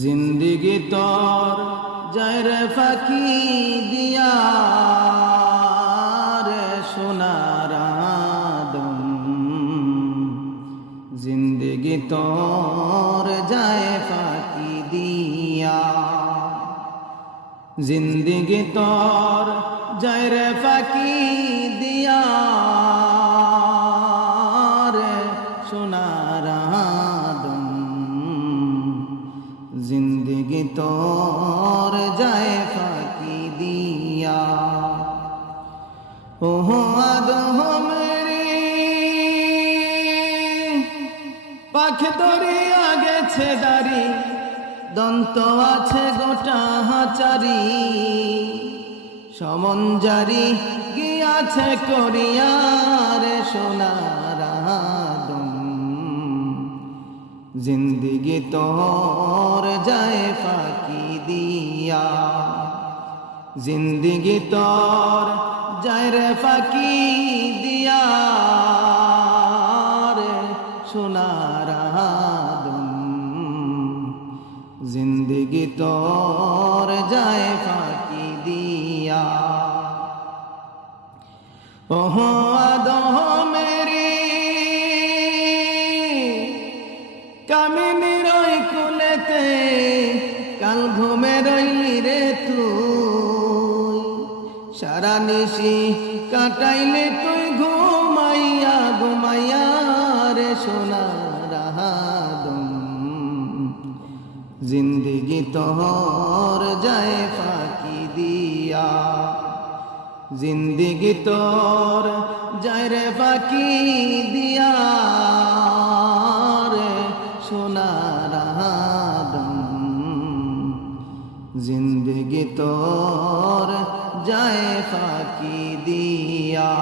জিন্দিগি তোর যায় রে ফাঁকি দিয়া রে সোনার আদম, জিন্দিগি তোর যায় ফাঁকি দিয়া, জিন্দিগি তোর যায় রে ফাঁকি দিয়া রে সোনার আদম, জিন্দিগি তোর যায় ফাঁকি দিয়া। ওহো আদম রে পাখে দরিয়া গেছে দাড়ি, দন্ত আছে গোটা হাচারি, সমন জারি গিয়াছে করিয়া রে সোনার আদম, জিন্দিগি তোর যায় ফাঁকি দিয়া, জিন্দিগি তোর যায় রে ফাঁকি দিয়া রে সোনার আদম, জিন্দিগি তোর যায় ফাঁকি দিয়া। ওহো আদম রে কামিনী রই কুলেতে কাল ঘুমে রইলি রে তুই, সারা নিশি কাটাইলে তুই ঘুমাইয়া ঘুমাইয়া রে সোনার আদম, জিন্দিগি তোর যায় ফাঁকি দিয়া, জিন্দিগি তোর যায় রে ফাঁকি দিয়া রে সোনার আদম, জিন্দিগি তোর যায় ফাঁকি দিয়া।